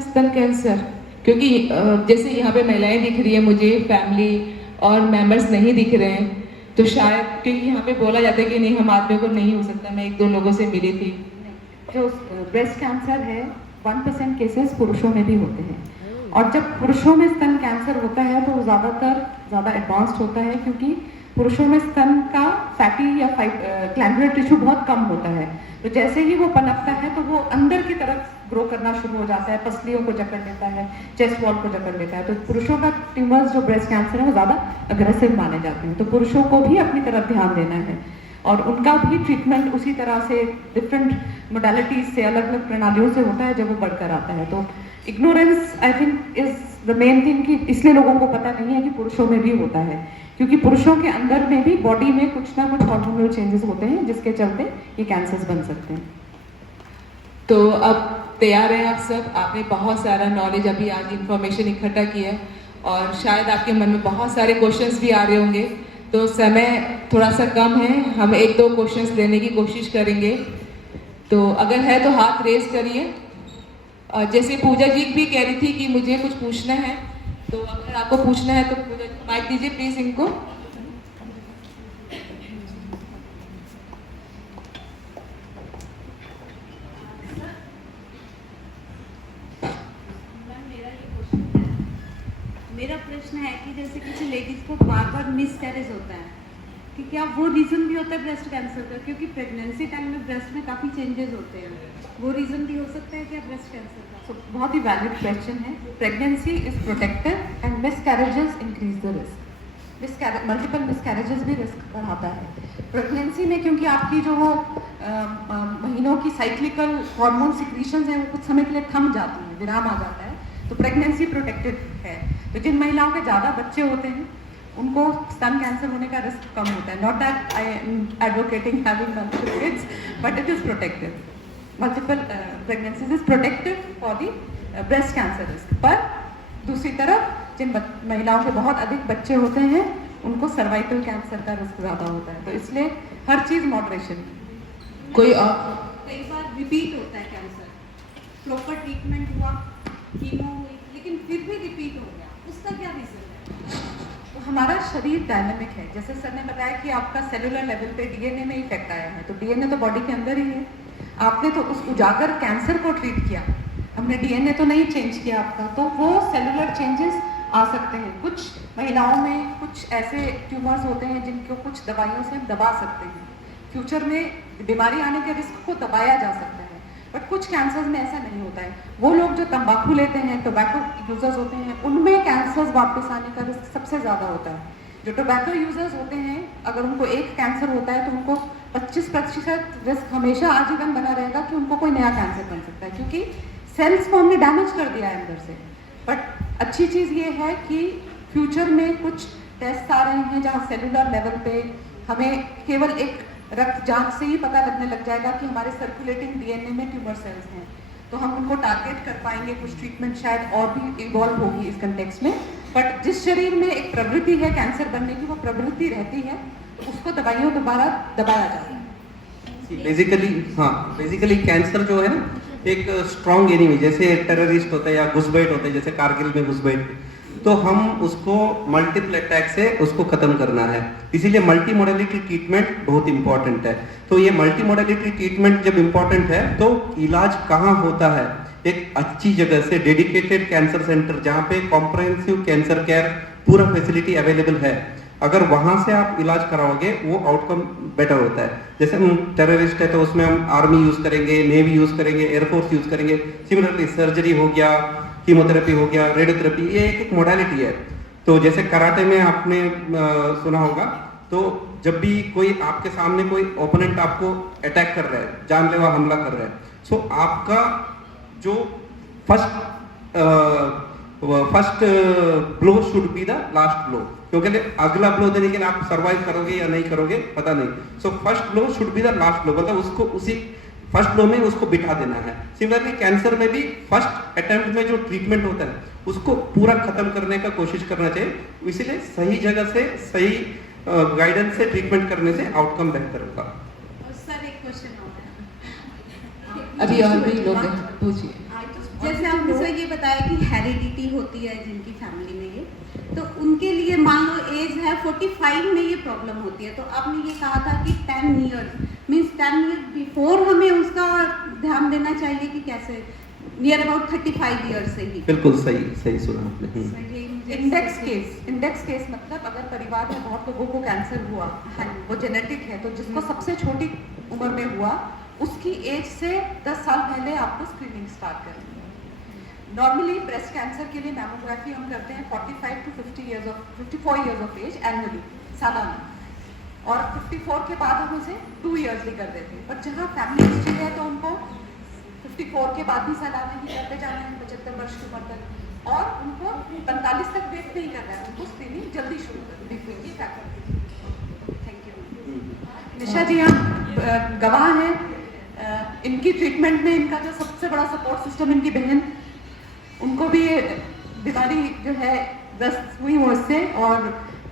स्तन कैंसर, क्योंकि जैसे यहाँ पे महिलाएं दिख रही है मुझे, फैमिली और मेंबर्स नहीं दिख रहे हैं, तो शायद क्योंकि यहाँ पे बोला जाता है कि नहीं हम आदमियों को नहीं हो सकता। मैं एक दो लोगों से मिली थी। जो ब्रेस्ट कैंसर है 1% केसेस पुरुषों में भी होते हैं, और जब पुरुषों में स्तन कैंसर होता है तो वो ज़्यादा एडवांस्ड होता है, क्योंकि पुरुषों में स्तन का फैटी या ग्लैंडुलर टिश्यू बहुत कम होता है। तो जैसे ही वो पनपता है तो वो अंदर की तरफ ग्रो करना शुरू हो जाता है, पसलियों को जकड़ लेता है, चेस्ट वॉल को जकड़ लेता है। तो पुरुषों का ट्यूमर्स जो ब्रेस्ट कैंसर है वो ज़्यादा अग्रेसिव माने जाते हैं। तो पुरुषों को भी अपनी तरफ ध्यान देना है, और उनका भी ट्रीटमेंट उसी तरह से डिफरेंट मोडालिटीज से, अलग अलग प्रणालियों से होता है जब वो बढ़कर आता है। तो ignorance I think is the main thing, कि इसलिए लोगों को पता नहीं है कि पुरुषों में भी होता है, क्योंकि पुरुषों के अंदर में भी बॉडी में कुछ ना कुछ हार्मोनल चेंजेस होते हैं जिसके चलते ये कैंसर्स बन सकते हैं। तो अब तैयार हैं आप सब? आपने बहुत सारा नॉलेज अभी आज इंफॉर्मेशन इकट्ठा की है, और शायद आपके मन में बहुत सारे क्वेश्चंस भी आ रहे होंगे। तो समय थोड़ा सा कम है, हम एक दो क्वेश्चंस लेने की कोशिश करेंगे। तो अगर है तो हाथ रेज करिए। और जैसे पूजा जी भी कह रही थी कि मुझे कुछ पूछना है, तो अगर आपको पूछना है तो पूजा जी माइक दीजिए प्लीज इनको। मेरा प्रश्न है कि जैसे किसी लेडीज को बार बार मिसकैरेज होता है, कि क्या वो रीज़न भी होता है ब्रेस्ट कैंसर का? क्योंकि प्रेगनेंसी टाइम में ब्रेस्ट में काफ़ी चेंजेस होते हैं, वो रीज़न भी हो सकता है क्या ब्रेस्ट कैंसर का? So, बहुत ही वैलिड क्वेश्चन है। Pregnancy is protective and miscarriages increase the risk. Multiple miscarriages भी रिस्क बढ़ाता है। प्रेगनेंसी में क्योंकि आपकी जो वो महीनों की साइक्लिकल हार्मोन सिक्रीशंस हैं वो कुछ समय के लिए थम जाती हैं, विराम आ जाता है, तो प्रेगनेंसी प्रोटेक्टेड है। तो जिन महिलाओं के ज़्यादा बच्चे होते हैं उनको स्तन कैंसर होने का रिस्क कम होता है। Not that I am advocating having multiple kids, but it is protective. Multiple pregnancies is protective for the breast cancer risk. पर दूसरी तरफ जिन महिलाओं के बहुत अधिक बच्चे होते हैं उनको सर्वाइकल कैंसर का रिस्क ज़्यादा होता है। तो इसलिए हर चीज़ मॉडरेशन। कोई और? कई बार रिपीट होता है कैंसर, प्रॉपर ट्रीटमेंट हुआ, कीमो हुई, लेकिन फिर भी रिपीट हो गया, उसका क्या रीज़न है? तो हमारा शरीर डायनामिक है। जैसे सर ने बताया कि आपका सेलुलर लेवल पे डीएनए में इफेक्ट आया है, तो डीएनए तो बॉडी के अंदर ही है। आपने तो उस उजागर कैंसर को ट्रीट किया, हमने डीएनए तो नहीं चेंज किया आपका, तो वो सेलुलर चेंजेस आ सकते हैं। कुछ महिलाओं में कुछ ऐसे ट्यूमर्स होते हैं जिनको कुछ दवाइयों से हम दबा सकते हैं, फ्यूचर में बीमारी आने के रिस्क को दबाया जा सकता है। बट कुछ कैंसर्स में ऐसा नहीं होता है। वो लोग जो तंबाकू लेते हैं, टोबैको यूजर्स होते हैं, उनमें कैंसर्स वापस आने का रिस्क सबसे ज़्यादा होता है। जो टोबैको यूजर्स होते हैं, अगर उनको एक कैंसर होता है तो उनको 25% रिस्क हमेशा आजीवन बना रहेगा कि उनको कोई नया कैंसर बन सकता है, क्योंकि सेल्स को हमने डैमेज कर दिया है अंदर से। बट अच्छी चीज़ ये है कि फ्यूचर में कुछ टेस्ट आ रहे हैं जहाँ सेलुलर लेवल पे हमें केवल एक रक्त जांच से ही पता लगने लग जाएगा कि हमारे सर्कुलेटिंग डीएनए में ट्यूमर सेल्स हैं, तो हम उनको टारगेट कर पाएंगे। कुछ ट्रीटमेंट शायद और भी इवॉल्व होगी इस कंटेक्स्ट में। बट जिस शरीर में एक प्रवृत्ति है कैंसर बनने की, वो प्रवृत्ति रहती है, तो उसको दवाइयों द्वारा दबाया जाता है। बेसिकली कैंसर जो है एक स्ट्रॉन्ग एनिमी, जैसे टेररिस्ट होता है या घुसपैठ होता है, जैसे कारगिल में घुसपैठ, तो हम उसको मल्टीपल अटैक से उसको खत्म करना है। इसीलिए मल्टी मोडेलिटी ट्रीटमेंट बहुत इंपॉर्टेंट है। तो ये मल्टी मोडेलिटी ट्रीटमेंट जब इंपॉर्टेंट है तो इलाज कहाँ होता है? एक अच्छी जगह से, डेडिकेटेड कैंसर सेंटर जहाँ पे कॉम्प्रहेंसिव कैंसर केयर पूरा फैसिलिटी अवेलेबल है, अगर वहां से आप इलाज कराओगे वो आउटकम बेटर होता है। जैसे हम टेररिस्ट है तो उसमें हम आर्मी यूज करेंगे, नेवी यूज करेंगे, एयरफोर्स यूज करेंगे। सिमिलरली सर्जरी हो गया, कीमोथेरेपी हो गया, रेडियोथेरेपी, ये एक मॉडलिटी है। तो जैसे कराटे में आपने सुना होगा, तो जब भी कोई आपके सामने कोई ओपोनेंट आपको अटैक कर रहा है, जानलेवा हमला कर रहा है, सो आपका जो first blow should be the last blow, क्योंकि अगला ब्लो देने के लिए आप सर्वाइव करोगे या नहीं करोगे पता नहीं। So first blow should be the last blow, मतलब उसको उसी फर्स्ट ब्लो में उसको बिठा देना है। सिमिलरली कैंसर में भी फर्स्ट अटेम्प्ट में जो ट्रीटमेंट होता है उसको पूरा खत्म करने का कोशिश करना चाहिए। इसीलिए सही जगह से, सही गाइडेंस से ट्रीटमेंट करने से आउटकम बेहतर होगा। सर एक क्वेश्चन और है, अभी और भी लोग हैं, पूछिए। I just जैसे आपने सर ये बताया कि हेरिडिटी होती है जिनकी फैमिली में ये, तो उनके लिए मान लो एज है 45 में ये प्रॉब्लम होती है, तो आपने ये कहा था कि 10 ईयर्स मीन्स 10 ईयर बिफोर हमें उसका ध्यान देना चाहिए कि कैसे नियर अबाउट 35 ईयर्स से ही। बिल्कुल सही सही सुना आपने। इंडेक्स केस मतलब अगर परिवार में बहुत लोगों को कैंसर हुआ, वो जेनेटिक है, तो जिसको सबसे छोटी उम्र में हुआ उसकी एज से 10 साल पहले आपको स्क्रीनिंग स्टार्ट करनी है। नॉर्मली ब्रेस्ट कैंसर के लिए मैमोग्राफी हम करते हैं 45 to 54 years of age annually, सालाना, और 54 के बाद हम उसे 2 ईयर्सली कर देते हैं। पर जहाँ फैमिली हिस्ट्री है तो उनको 54 के बाद भी सालाना ही करते जाना है 75 वर्ष की उम्र तक, और उनको 45 तक वेट नहीं करना है, उनको स्क्रीनिंग जल्दी शुरू करनी है। ये factor. Thank you. Nisha ji आप गवाह हैं, इनकी ट्रीटमेंट में इनका जो सबसे बड़ा सपोर्ट सिस्टम इनकी बहन, उनको भी बीमारी जो है ग्रस्त हुई वो इससे, और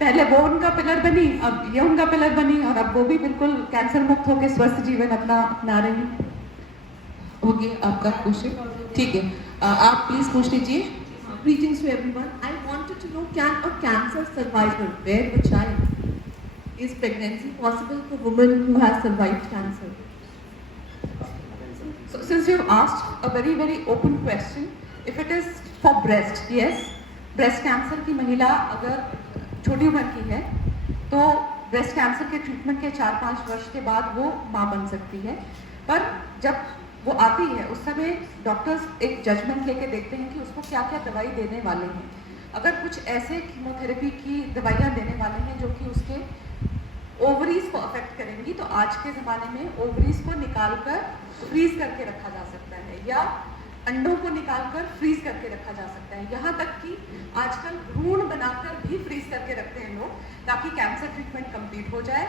पहले वो उनका पिलर बनी, अब ये उनका पिलर बनी, और अब वो भी बिल्कुल कैंसर मुक्त होकर स्वस्थ जीवन अपना रही। हो गया आपका क्वेश्चन, ठीक है, आप प्लीज पूछ लीजिए। Greetings to everyone. I wanted to know, can a cancer survivor bear a child? Is pregnancy possible for women who have survived cancer? So since you've asked a very open question, if it is for breast, yes, breast cancer की महिला अगर छोटी उम्र की है तो breast cancer के treatment के 4-5 वर्ष के बाद वो माँ बन सकती है। पर जब वो आती है उस समय डॉक्टर्स एक जजमेंट लेके देखते हैं कि उसको क्या क्या दवाई देने वाले हैं। अगर कुछ ऐसे कीमोथेरेपी की दवाइयाँ देने वाले हैं जो कि उसके ओवरीज को अफेक्ट करेंगी, तो आज के ज़माने में ओवरीज को निकाल कर फ्रीज करके रखा जा सकता है, या अंडों को निकालकर फ्रीज करके रखा जा सकता है। यहाँ तक कि आजकल भ्रूण बनाकर भी फ्रीज करके रखते हैं लोग, ताकि कैंसर ट्रीटमेंट कंप्लीट हो जाए,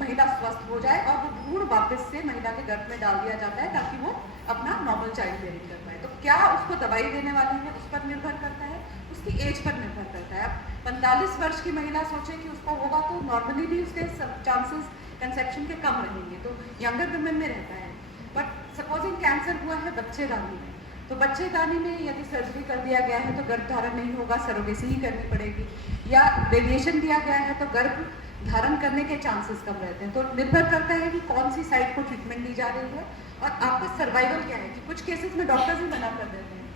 महिला स्वस्थ हो जाए, और वो भ्रूण वापस से महिला के गर्भ में डाल दिया जाता है ताकि वो अपना नॉर्मल चाइल्ड बेयरिंग कर पाए। तो क्या उसको दवाई देने वाले हैं उस पर निर्भर करता है, उसकी एज पर निर्भर करता है। अब 45 वर्ष की महिला सोचे कि उसको होगा तो नॉर्मली भी उसके चांसेस कंसेप्शन के कम रहेंगे, तो यंगर वुमेन में रहता है। बट सपोजिंग कैंसर हुआ है बच्चेदानी में, तो बच्चेदानी में यदि सर्जरी कर दिया गया है तो गर्भ धारण नहीं होगा, सरोगेसी ही करनी पड़ेगी, या रेडिएशन दिया गया है तो गर्भ धारण करने के चांसेस कम रहते हैं। तो निर्भर करता है कि कौन सी साइड को ट्रीटमेंट दी जा रही है और आपका सर्वाइवल क्या है। कि कुछ केसेस में डॉक्टर्स ही मना कर देते हैं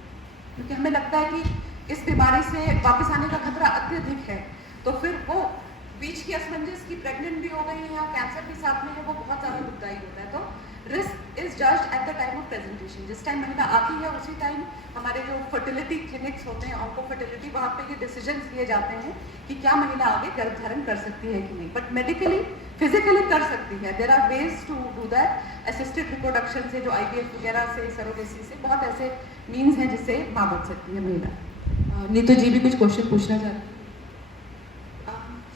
क्योंकि हमें लगता है कि इस बीमारी से वापस आने का खतरा अत्यधिक है, तो फिर वो बीच की असमंजस की प्रेग्नेंट भी हो गई है या कैंसर भी साथ में है, वो बहुत ज़्यादा दुखदायी होता है। तो risk is judged at the time of presentation. जिस टाइम महिला आती है उसी टाइम हमारे जो फर्टिलिटी क्लिनिक्स होते हैं, ऑन्को फर्टिलिटी, वहाँ पे ये डिसीजन लिए जाते हैं कि क्या महिला आगे गर्भ धारण कर सकती है कि नहीं। बट मेडिकली फिजिकली कर सकती है। There are ways to do that. Assisted reproduction से, जो IVF वगैरह से, सरोगेसी से, बहुत ऐसे मीन्स हैं जिससे माँ बन सकती है महिला। नीतू जी भी कुछ क्वेश्चन पूछना चाहते हैं।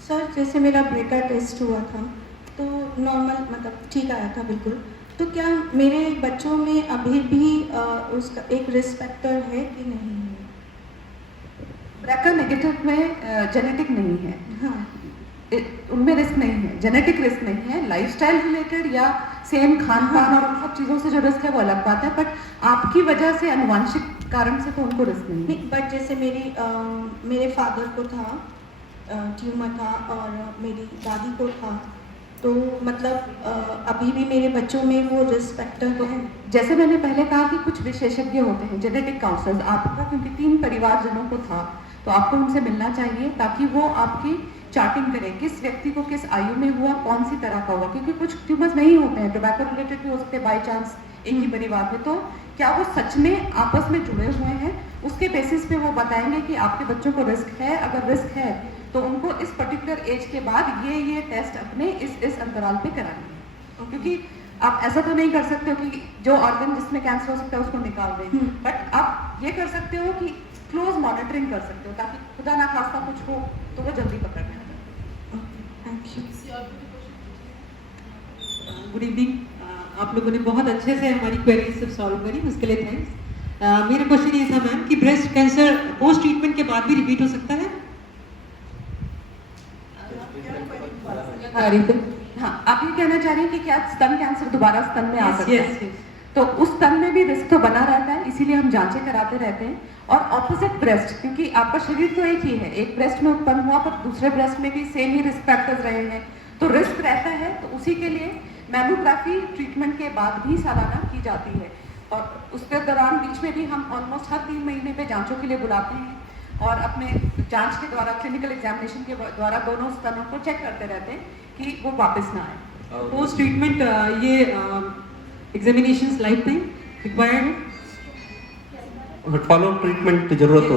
सर, जैसे मेरा ब्रेका टेस्ट हुआ था तो नॉर्मल, मतलब ठीक आया था बिल्कुल, तो क्या मेरे बच्चों में अभी भी उसका एक रिस्क फैक्टर है कि नहीं है? ब्रेका नेगेटिव में जेनेटिक नहीं है, हाँ, उनमें रिस्क नहीं है, जेनेटिक रिस्क नहीं है। लाइफस्टाइल रिलेटेड या सेम खान पान और उन सब चीज़ों से जो रिस्क है वो अलग बात है, बट आपकी वजह से अनुवांशिक कारण से तो उनको रिस्क नहीं है। बट जैसे मेरे फादर को था ट्यूमर था और मेरी दादी को था, तो मतलब अभी भी मेरे बच्चों में वो रिस्क फैक्टर है। जैसे मैंने पहले कहा कि कुछ विशेषज्ञ होते हैं, जेनेटिक काउंसलर्स, आपको क्योंकि 3 परिवारजनों को था तो आपको उनसे मिलना चाहिए ताकि वो आपकी चार्टिंग करें, किस व्यक्ति को किस आयु में हुआ, कौन सी तरह का हुआ, क्योंकि कुछ ट्यूमर्स नहीं होते हैं, टोबैको रिलेटेड भी हो सकते हैं बाई चांस एक ही परिवार में। तो क्या वो सच में आपस में जुड़े हुए हैं, उसके बेसिस पे वो बताएंगे कि आपके बच्चों को रिस्क है। अगर रिस्क है तो उनको इस पर्टिकुलर एज के बाद ये टेस्ट अपने इस अंतराल पे कराएंगे। क्योंकि आप ऐसा तो नहीं कर सकते हो कि जो ऑर्गन जिसमें कैंसर हो सकता है उसको निकाल दें, बट आप ये कर सकते हो कि क्लोज मॉनिटरिंग कर सकते हो ताकि खुदा ना खास्ता कुछ हो तो वो जल्दी पकड़ में आ जाए। Thank you. Good evening. आप लोगों ने बहुत अच्छे से हमारी क्वेरीज सब सॉल्व करी, उसके लिए थैंक्स। मेरा क्वेश्चन ये था मैम कि ब्रेस्ट कैंसर पोस्ट ट्रीटमेंट के बाद भी रिपीट हो सकता है? हाँ, आप ये कहना चाह रही हैं कि क्या स्तन कैंसर दोबारा स्तन में आ सकता है? तो उस स्तन में भी रिस्क तो बना रहता है, इसीलिए हम जांचें कराते रहते हैं। और ऑपोजिट ब्रेस्ट, क्योंकि आपका शरीर तो एक ही है, एक ब्रेस्ट में उत्पन्न हुआ पर दूसरे ब्रेस्ट में भी सेम ही रिस्क फैक्टर्स रहे हैं, तो रिस्क रहता है। तो उसी के लिए मैमोग्राफी ट्रीटमेंट के बाद भी सालाना की जाती है, और उसके दौरान बीच में भी हम ऑलमोस्ट हर 3 महीने पे जांचों के लिए बुलाते हैं और अपने जांच के द्वारा, क्लिनिकल एग्जामिनेशन के द्वारा दोनों स्तनों को चेक करते रहते हैं कि वो वापस ना आए। पोस्ट ट्रीटमेंट ये एग्जामिनेशंस लाइफ टाइम रिक्वायर्ड है? फॉलो ट्रीटमेंट की जरूरत होती है।